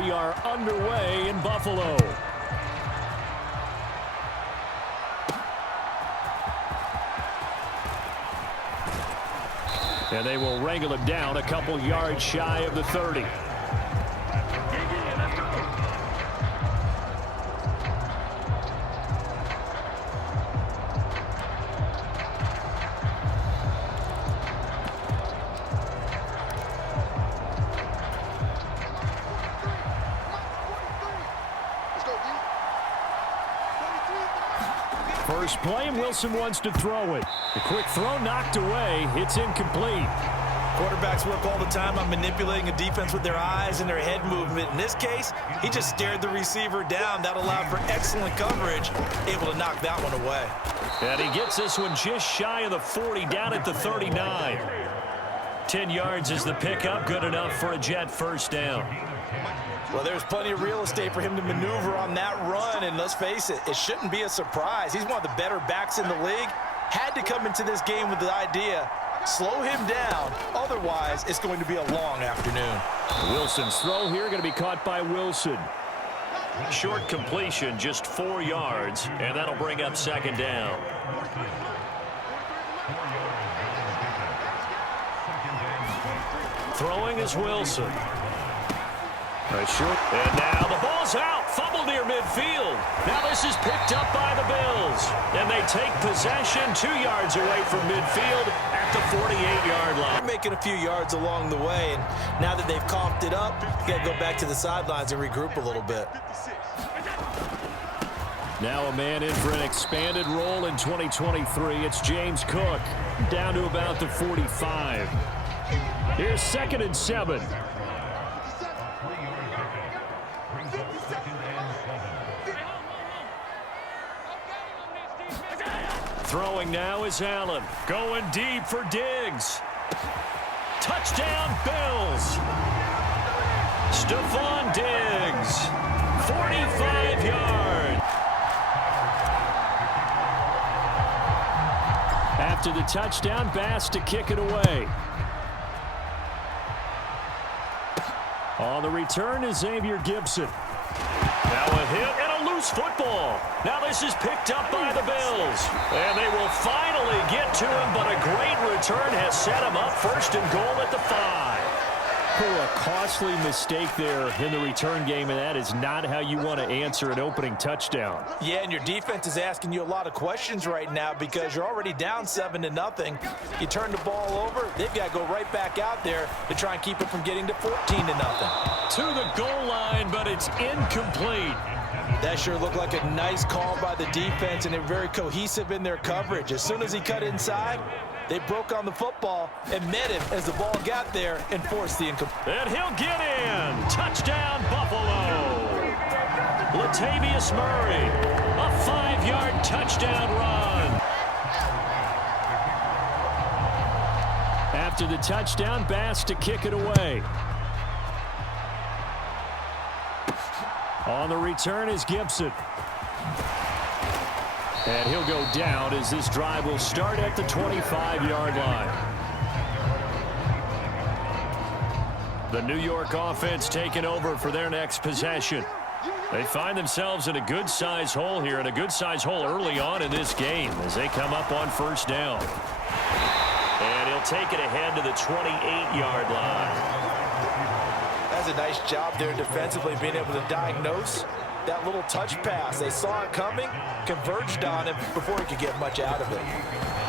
We are underway in Buffalo. And they will wrangle him down a couple yards shy of the 30. First play, Wilson wants to throw it. The quick throw knocked away. It's incomplete. Quarterbacks work all the time on manipulating a defense with their eyes and their head movement. In this case, he just stared the receiver down. That allowed for excellent coverage, able to knock that one away. And he gets this one just shy of the 40, down at the 39. 10 yards is the pickup, good enough for a Jet first down. Well, there's plenty of real estate for him to maneuver on that run, and let's face it, it shouldn't be a surprise. He's one of the better backs in the league. Had to come into this game with the idea, slow him down, otherwise it's going to be a long afternoon. Wilson's throw here going to be caught by Wilson. Short completion, just 4 yards, and that'll bring up second down. Throwing is Wilson. And now the ball's out. Fumble near midfield. Now this is picked up by the Bills. And they take possession 2 yards away from midfield at the 48-yard line. They're making a few yards along the way, and now that they've coughed it up, you got to go back to the sidelines and regroup a little bit. Now a man in for an expanded role in 2023. It's James Cook, down to about the 45. Here's 2nd and 7. Throwing now is Allen. Going deep for Diggs. Touchdown, Bills. Stephon Diggs. 45 yards. After the touchdown, Bass to kick it away. On the return is Xavier Gibson. Now a hit and a loose football. Now this is picked up by the Bills. And they will finally get to him, but a great return has set him up 1st and goal at the 5. A costly mistake there in the return game, and that is not how you want to answer an opening touchdown. Yeah, and your defense is asking you a lot of questions right now because you're already down 7-0. You turn the ball over, they've got to go right back out there to try and keep it from getting to 14-0. To the goal line, but it's incomplete. That sure looked like a nice call by the defense, and they're very cohesive in their coverage. As soon as he cut inside, they broke on the football and met him as the ball got there and forced the incomplete. And he'll get in. Touchdown, Buffalo. Latavius Murray, a 5-yard touchdown run. After the touchdown, Bass to kick it away. On the return is Gibson. And he'll go down as this drive will start at the 25-yard line. The New York offense taking over for their next possession. They find themselves in a good-sized hole here, and a good-sized hole early on in this game as they come up on 1st down. And he'll take it ahead to the 28-yard line. That's a nice job there defensively, being able to diagnose that little touch pass. They saw it coming, converged on it before he could get much out of it.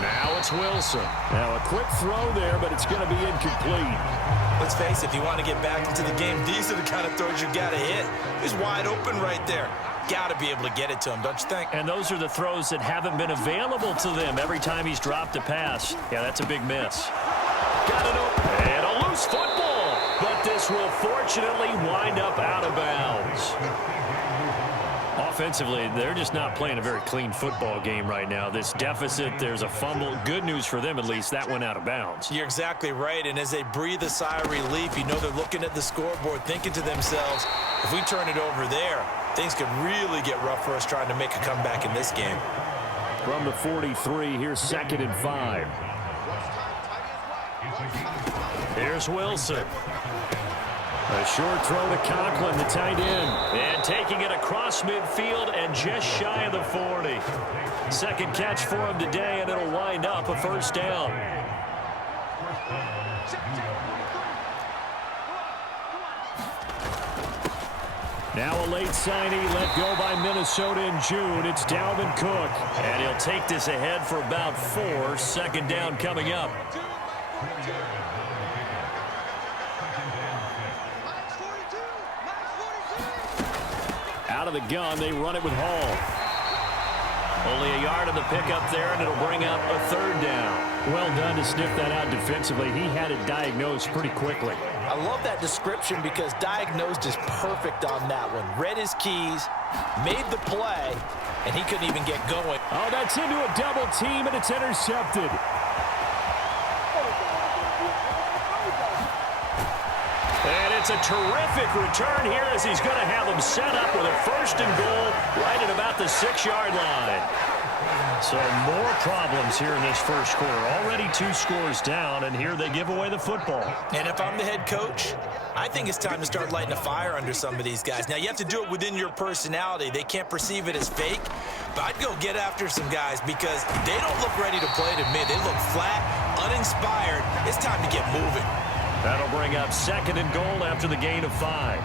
Now it's Wilson. Now a quick throw there, but it's going to be incomplete. Let's face it, if you want to get back into the game, these are the kind of throws you got to hit. He's wide open right there. Got to be able to get it to him, don't you think? And those are the throws that haven't been available to them every time he's dropped a pass. Yeah, that's a big miss. Got it open. And a loose football. But this will fortunately wind up out of bounds. Offensively, they're just not playing a very clean football game right now. This deficit, there's a fumble. Good news for them, at least. That went out of bounds. You're exactly right, and as they breathe a sigh of relief, you know they're looking at the scoreboard, thinking to themselves, if we turn it over there, things could really get rough for us trying to make a comeback in this game. From the 43, here's 2nd and 5. Here's Wilson. A short throw to Conklin, the tight end. And taking it across midfield and just shy of the 40. Second catch for him today, and it'll wind up a first down. Now a late signee let go by Minnesota in June. It's Dalvin Cook. And he'll take this ahead for about 4. Second down coming up. Out of the gun, they run it with Hall. Only a yard of the pickup there, and it'll bring up a third down. Well done to sniff that out defensively. He had it diagnosed pretty quickly. I love that description because diagnosed is perfect on that one. Read his keys, made the play, and he couldn't even get going. Oh, that's into a double team, and it's intercepted. And it's a terrific return here as he's going to have them set up with a first and goal right at about the 6-yard line. So more problems here in this first quarter. Already 2 scores down, and here they give away the football. And if I'm the head coach, I think it's time to start lighting a fire under some of these guys. Now, you have to do it within your personality. They can't perceive it as fake, but I'd go get after some guys because they don't look ready to play to me. They look flat, uninspired. It's time to get moving. That'll bring up second and goal after the gain of 5.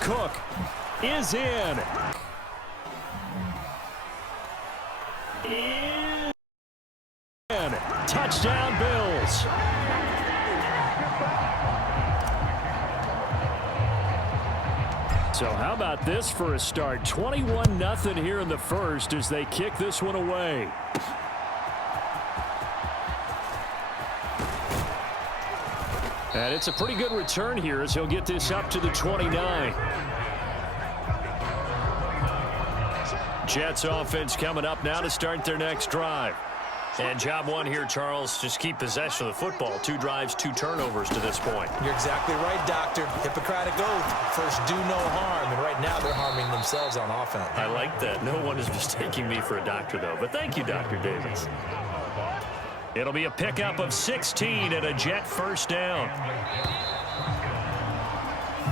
Cook is in. Touchdown, Bills. So how about this for a start? 21-0 here in the first as they kick this one away. And it's a pretty good return here as he'll get this up to the 29. Jets offense coming up now to start their next drive. And job one here, Charles, just keep possession of the football. 2 drives, 2 turnovers to this point. You're exactly right, Doctor. Hippocratic oath. First, do no harm. And right now, they're harming themselves on offense. I like that. No one is mistaking me for a doctor, though. But thank you, Dr. Davis. It'll be a pickup of 16 and a Jet first down.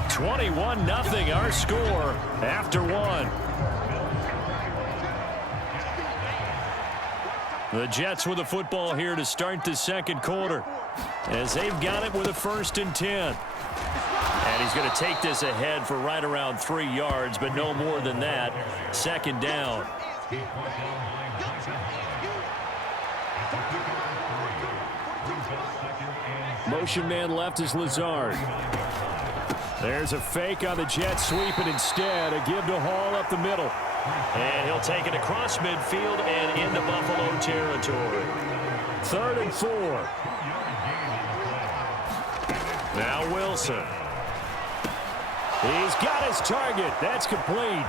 21-0 our score after 1. The Jets with the football here to start the second quarter as they've got it with a 1st and 10. And he's going to take this ahead for right around 3 yards, but no more than that. Second down. Motion man left is Lazard. There's a fake on the Jets sweep, and instead a give to Hall up the middle. And he'll take it across midfield and into Buffalo territory. 3rd and 4. Now Wilson. He's got his target. That's complete.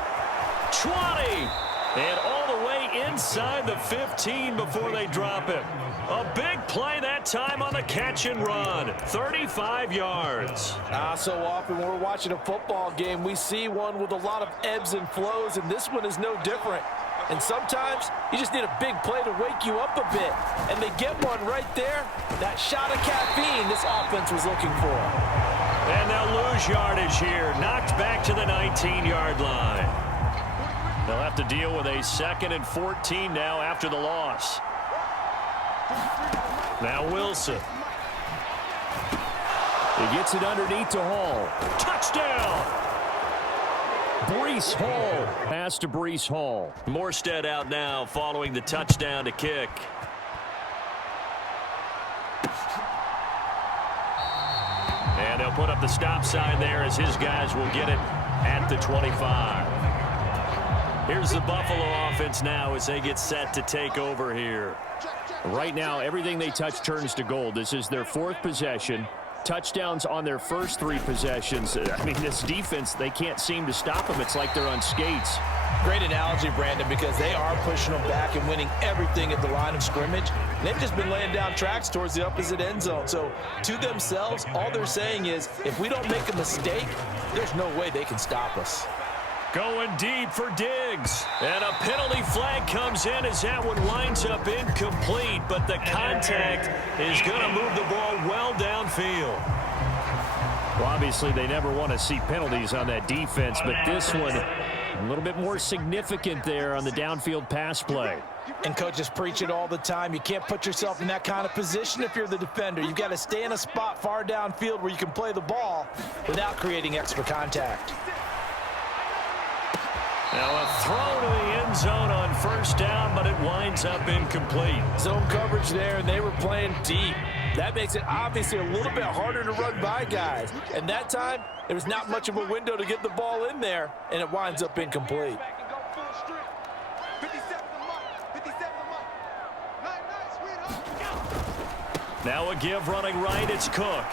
20. And all the way inside the 15 before they drop him. A big play that time on the catch and run. 35 yards. So often when we're watching a football game, we see one with a lot of ebbs and flows, and this one is no different. And sometimes you just need a big play to wake you up a bit. And they get one right there. That shot of caffeine this offense was looking for. And they'll lose yardage here. Knocked back to the 19-yard line. They'll have to deal with a 2nd and 14 now after the loss. Now Wilson. He gets it underneath to Hall. Touchdown! Breece Hall. Pass to Breece Hall. Morstead out now following the touchdown to kick. And they'll put up the stop sign there as his guys will get it at the 25. Here's the Buffalo offense now as they get set to take over here. Right now, everything they touch turns to gold. This is their 4th possession. Touchdowns on their first 3 possessions. I mean, this defense, they can't seem to stop them. It's like they're on skates. Great analogy, Brandon, because they are pushing them back and winning everything at the line of scrimmage. They've just been laying down tracks towards the opposite end zone. So, to themselves, all they're saying is, if we don't make a mistake, there's no way they can stop us. Going deep for Diggs. And a penalty flag comes in as that one winds up incomplete, but the contact is going to move the ball well downfield. Well, obviously, they never want to see penalties on that defense, but this one a little bit more significant there on the downfield pass play. And coaches preach it all the time. You can't put yourself in that kind of position if you're the defender. You've got to stay in a spot far downfield where you can play the ball without creating extra contact. Now a throw to the end zone on first down, but it winds up incomplete. Zone coverage there, and they were playing deep. That makes it obviously a little bit harder to run by guys. And that time, there was not much of a window to get the ball in there, and it winds up incomplete. Now a give running right, it's Cook.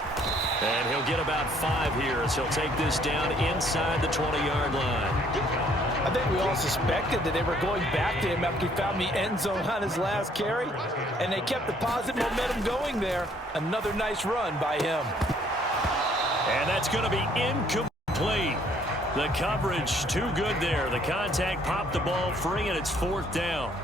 And he'll get about 5 here as he'll take this down inside the 20-yard line. I think we all suspected that they were going back to him after he found the end zone on his last carry, and they kept the positive momentum going there. Another nice run by him. And that's going to be incomplete. The coverage too good there. The contact popped the ball free, and it's 4th down.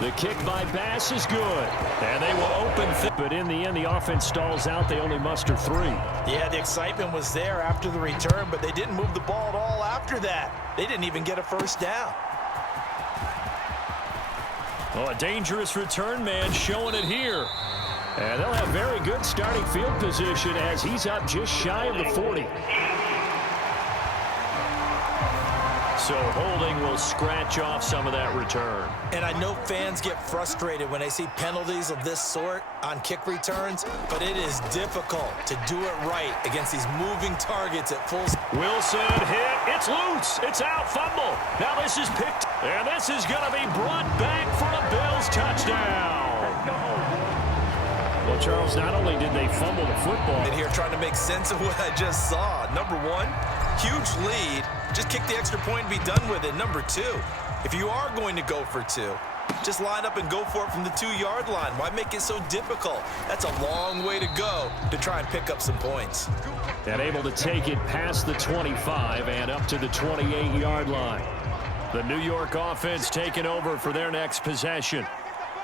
The kick by Bass is good. And they will open. But in the end, the offense stalls out. They only muster 3. Yeah, the excitement was there after the return, but they didn't move the ball at all after that. They didn't even get a first down. Oh, a dangerous return man showing it here. And they'll have very good starting field position as he's up just shy of the 40. So holding will scratch off some of that return. And I know fans get frustrated when they see penalties of this sort on kick returns, but it is difficult to do it right against these moving targets at full speed. Wilson hit. It's loose. It's out. Fumble. Now this is picked. And this is going to be brought back for a Bills touchdown. Well, Charles, not only did they fumble the football. And here trying to make sense of what I just saw. Number 1, huge lead. Just kick the extra point and be done with it. Number 2, if you are going to go for 2, just line up and go for it from the 2-yard line. Why make it so difficult? That's a long way to go to try and pick up some points. And able to take it past the 25 and up to the 28-yard line. The New York offense taking over for their next possession.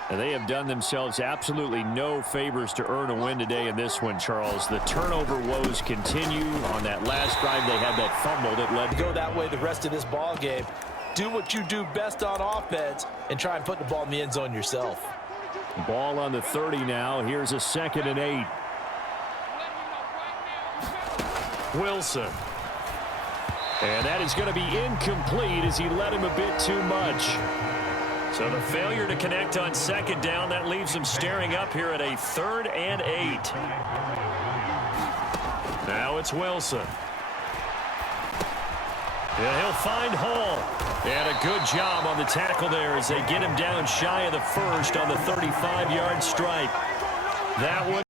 And they have done themselves absolutely no favors to earn a win today in this one, Charles. The turnover woes continue. On that last drive, they had that fumble that led. Go that way the rest of this ball game. Do what you do best on offense and try and put the ball in the end zone yourself. Ball on the 30 now. Here's a 2nd and 8. Wilson. And that is going to be incomplete as he led him a bit too much. So the failure to connect on 2nd down, that leaves him staring up here at a 3rd and 8. Now it's Wilson. And he'll find Hall. And a good job on the tackle there as they get him down shy of the 1st on the 35-yard stripe. That one.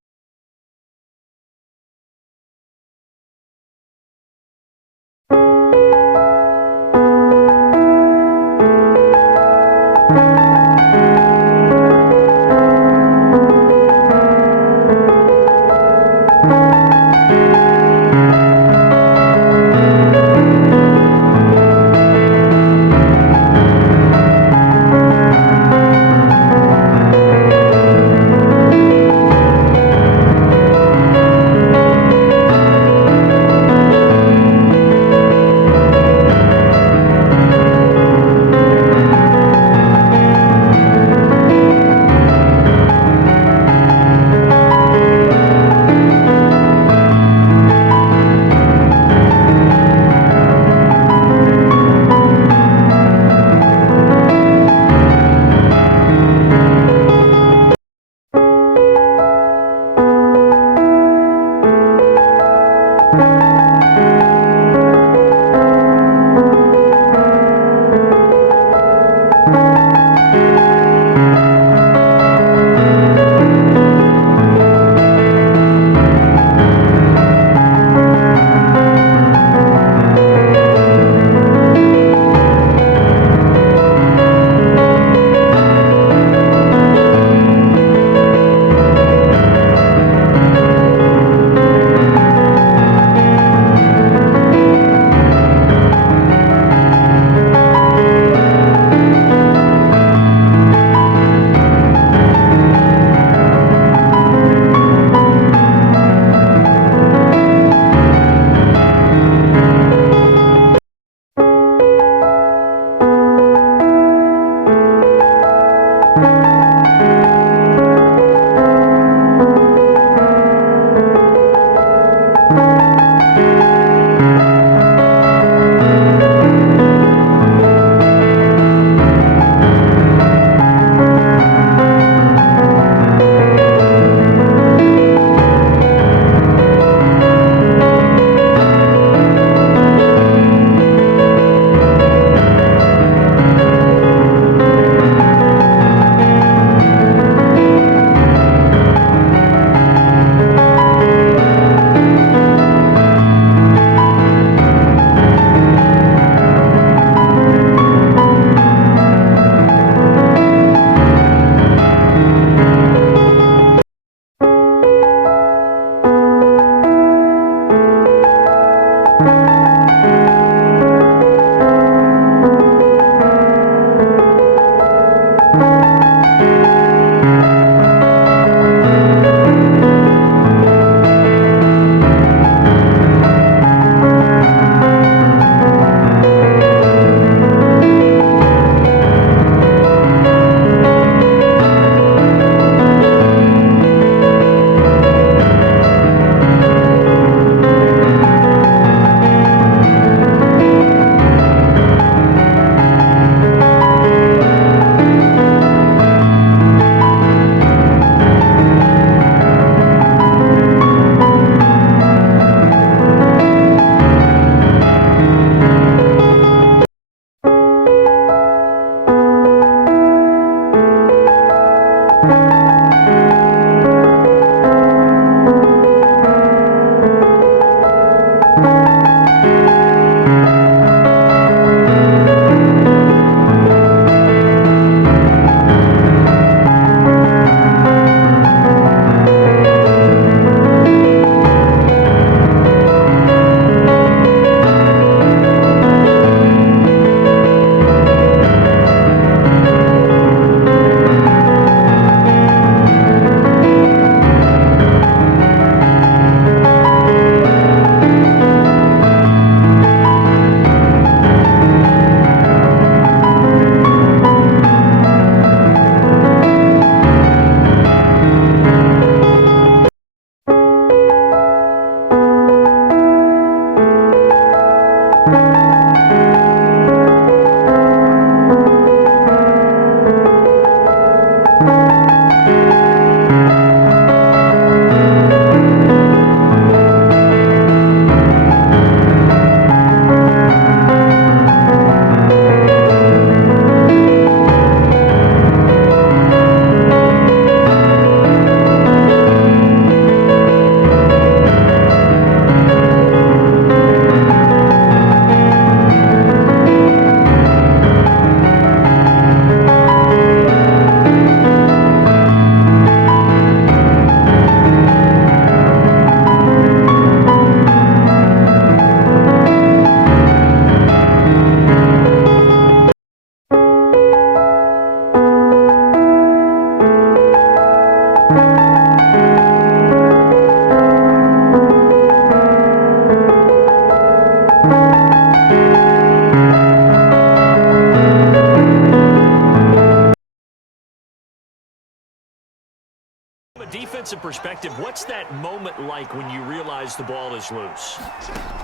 defensive perspective, what's that moment like when you realize the ball is loose?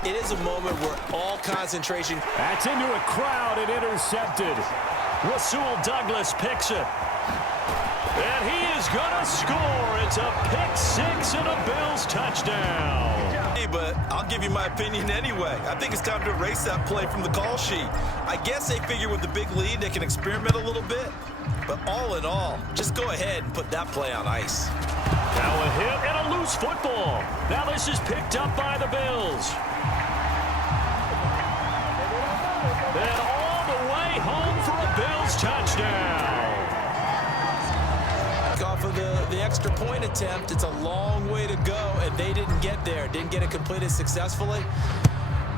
It is a moment where all concentration. That's into a crowd and intercepted. Rasul Douglas picks it. And he is going to score. It's a pick six and a Bills touchdown. But I'll give you my opinion anyway. I think it's time to erase that play from the call sheet. I guess they figure with the big lead they can experiment a little bit. But all in all, just go ahead and put that play on ice. Now a hit and a loose football. Now this is picked up by the Bills. And all the way home for a Bills touchdown. Off of the extra point attempt, it's a long way to go, and they didn't get there. Didn't get it completed successfully.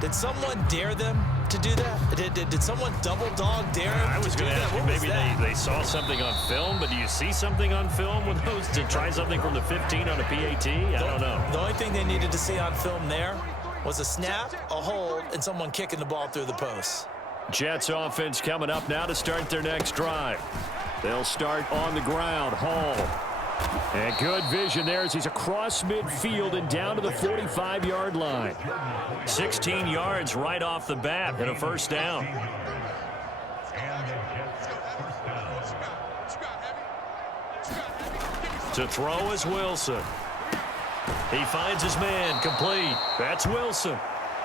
Did someone dare them to do that? Did someone double dog dare them I was going to ask you, maybe they saw something on film, but do you see something on film with those to try something from the 15 on a PAT? I don't know. The only thing they needed to see on film there was a snap, a hold, and someone kicking the ball through the post. Jets offense coming up now to start their next drive. They'll start on the ground. Hall. And good vision there as he's across midfield and down to the 45-yard line. 16 yards right off the bat and a first down. To throw is Wilson. He finds his man, complete. That's Wilson.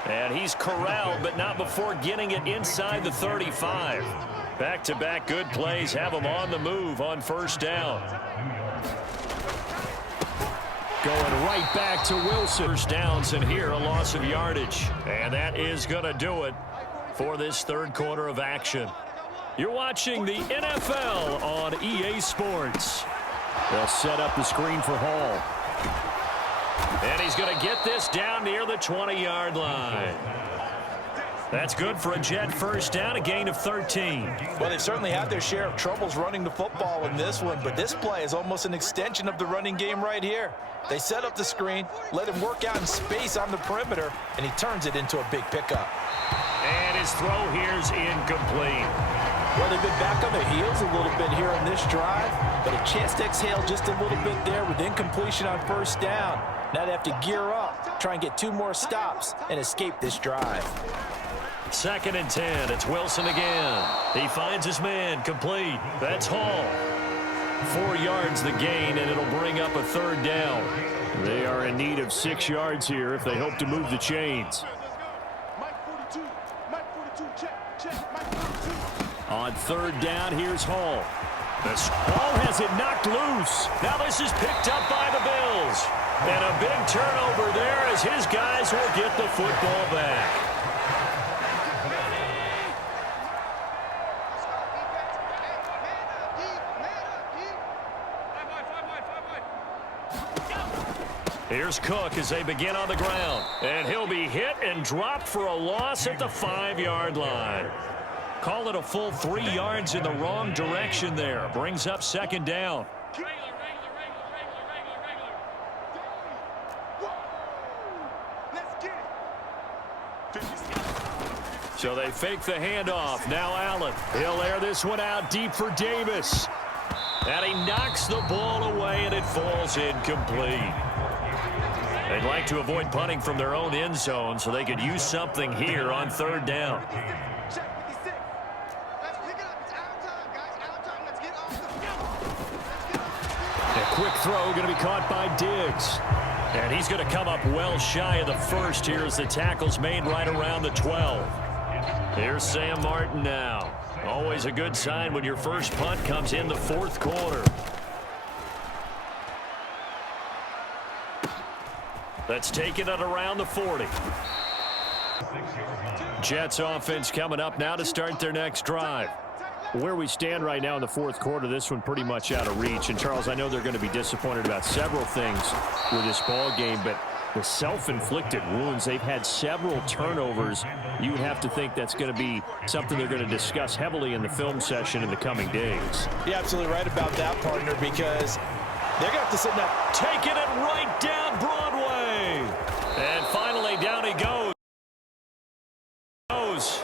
And he's corralled, but not before getting it inside the 35. Back-to-back good plays have him on the move on first down. Going right back to Wilson. First downs, and here a loss of yardage. And that is going to do it for this third quarter of action. You're watching the NFL on EA Sports. They'll set up the screen for Hall. And he's going to get this down near the 20-yard line. That's good for a Jet first down, a gain of 13. Well, they've certainly had their share of troubles running the football in this one, but this play is almost an extension of the running game right here. They set up the screen, let him work out in space on the perimeter, and he turns it into a big pickup. And his throw here's incomplete. Well, they've been back on their heels a little bit here on this drive, but a chance to exhale just a little bit there with incompletion on first down. Now they have to gear up, try and get 2 more stops, and escape this drive. 2nd and 10. It's Wilson again. He finds his man, complete. That's Hall. 4 yards the gain, and it'll bring up a third down. They are in need of 6 yards here if they hope to move the chains. On third down, here's Hall. Hall has it knocked loose. Now this is picked up by the Bills. And a big turnover there as his guys will get the football back. Here's Cook as they begin on the ground. And he'll be hit and dropped for a loss at the 5-yard line. Call it a full 3 yards in the wrong direction there. Brings up 2nd down. So they fake the handoff. Now Allen. He'll air this one out deep for Davis. And he knocks the ball away, and it falls incomplete. They'd like to avoid punting from their own end zone so they could use something here on third down. A quick throw going to be caught by Diggs. And he's going to come up well shy of the first here as the tackle's made right around the 12. Here's Sam Martin now. Always a good sign when your first punt comes in the 4th quarter. That's taken it around the 40. Jets offense coming up now to start their next drive. Where we stand right now in the 4th quarter, this one pretty much out of reach. And, Charles, I know they're going to be disappointed about several things with this ball game, but the self-inflicted wounds, they've had several turnovers. You have to think that's going to be something they're going to discuss heavily in the film session in the coming days. You're absolutely right about that, partner, because they're going to have to sit now. Taking it right down Broadway. And finally down he goes.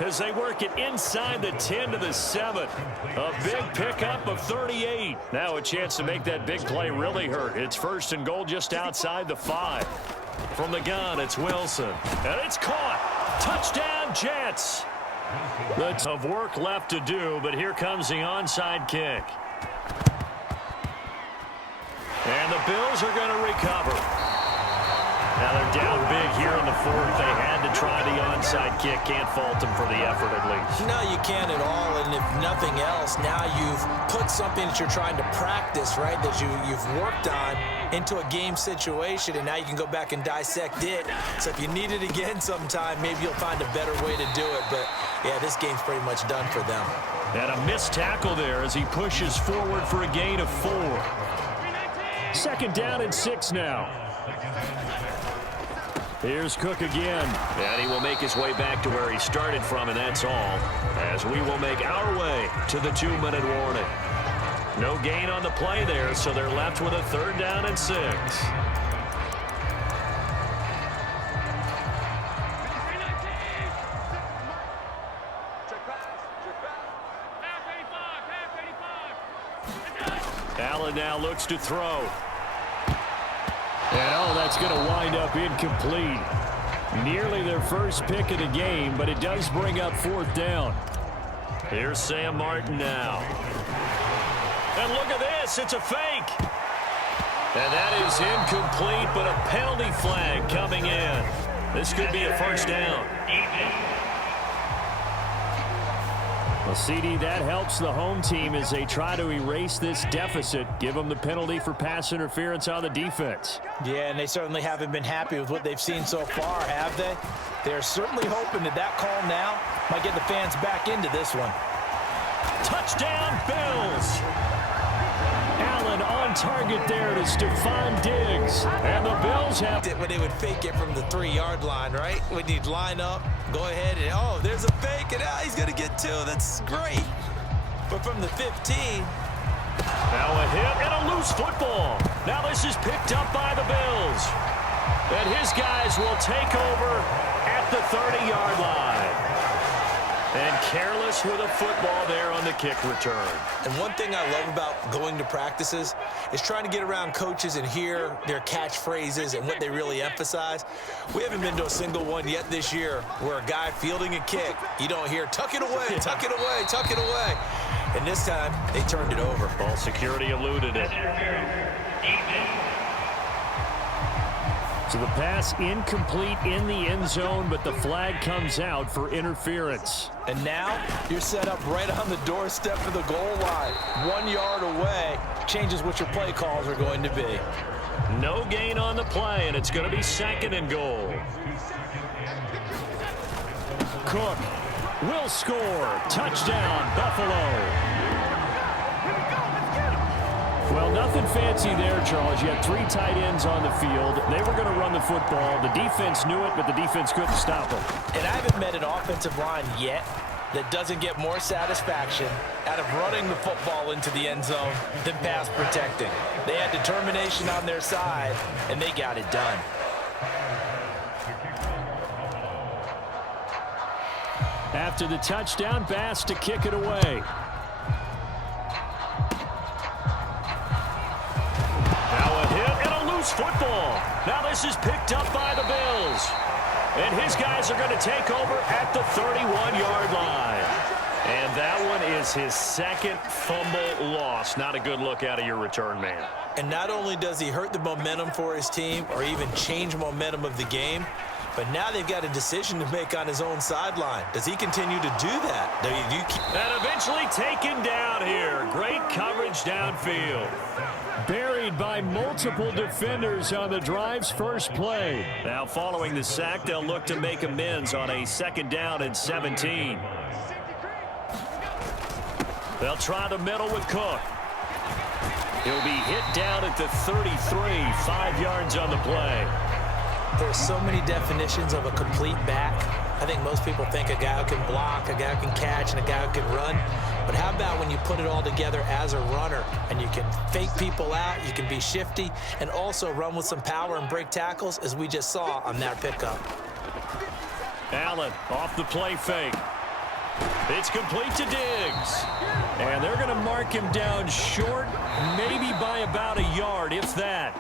as they work it inside the 10 to the 7. A big pickup of 38. Now a chance to make that big play really hurt. It's first and goal just outside the 5. From the gun, it's Wilson. And it's caught. Touchdown, Jets. Lots of work left to do, but here comes the onside kick. And the Bills are going to recover. Now they're down big here in the 4th. They had to try the onside kick. Can't fault them for the effort at least. No, you can't at all. And if nothing else, now you've put something that you're trying to practice, right, that you've worked on into a game situation, and now you can go back and dissect it. So if you need it again sometime, maybe you'll find a better way to do it. But, yeah, this game's pretty much done for them. And a missed tackle there as he pushes forward for a gain of 4. 2nd down and 6 now. Here's Cook again. And he will make his way back to where he started from, and that's all. As we will make our way to the 2-minute warning. No gain on the play there, so they're left with a 3rd down and 6. Allen now looks to throw. And, oh, that's going to wind up incomplete. Nearly their first pick of the game, but it does bring up 4th down. Here's Sam Martin now. And look at this. It's a fake. And that is incomplete, but a penalty flag coming in. This could be a 1st down. Well, CD, that helps the home team as they try to erase this deficit. Give them the penalty for pass interference on the defense. Yeah, and they certainly haven't been happy with what they've seen so far, have they? They're certainly hoping that that call now might get the fans back into this one. Touchdown, Bills! Allen on target there to Stephon Diggs. And the Bills have it when they would fake it from the 3-yard line, right? When you'd line up, go ahead, and oh, there's a fake, and he's going to get 2. That's great. But from the 15. Now a hit and a loose football. Now this is picked up by the Bills. And his guys will take over at the 30-yard line. And careless with a football there on the kick return. And one thing I love about going to practices is trying to get around coaches and hear their catchphrases and what they really emphasize. We haven't been to a single one yet this year where a guy fielding a kick, you don't hear, tuck it away, tuck it away, tuck it away. And this time, they turned it over. Ball security eluded it. So the pass incomplete in the end zone, but the flag comes out for interference. And now you're set up right on the doorstep of the goal line. 1 yard away changes what your play calls are going to be. No gain on the play, and it's going to be 2nd and goal. Cook will score. Touchdown, Buffalo. Well, nothing fancy there, Charles. You had 3 tight ends on the field. They were going to run the football. The defense knew it, but the defense couldn't stop them. And I haven't met an offensive line yet that doesn't get more satisfaction out of running the football into the end zone than pass protecting. They had determination on their side, and they got it done. After the touchdown, Bass to kick it away. Football. Now this is picked up by the Bills. And his guys are going to take over at the 31-yard line. And that one is his 2nd fumble loss. Not a good look out of your return man. And not only does he hurt the momentum for his team or even change momentum of the game, but now they've got a decision to make on his own sideline. Does he continue to do that? And eventually taken down here. Great coverage downfield. Buried by multiple defenders on the drive's first play. Now following the sack, they'll look to make amends on a 2nd down and 17. They'll try the middle with Cook. He'll be hit down at the 33, 5 yards on the play. There's so many definitions of a complete back. I think most people think a guy who can block, a guy who can catch, and a guy who can run. But how about when you put it all together as a runner and you can fake people out, you can be shifty, and also run with some power and break tackles, as we just saw on that pickup. Allen off the play fake. It's complete to Diggs. And they're going to mark him down short, maybe by about a yard, if that.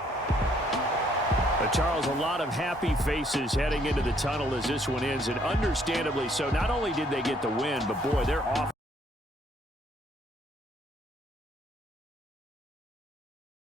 Charles, a lot of happy faces heading into the tunnel as this one ends, and understandably so. Not only did they get the win, but boy, they're off.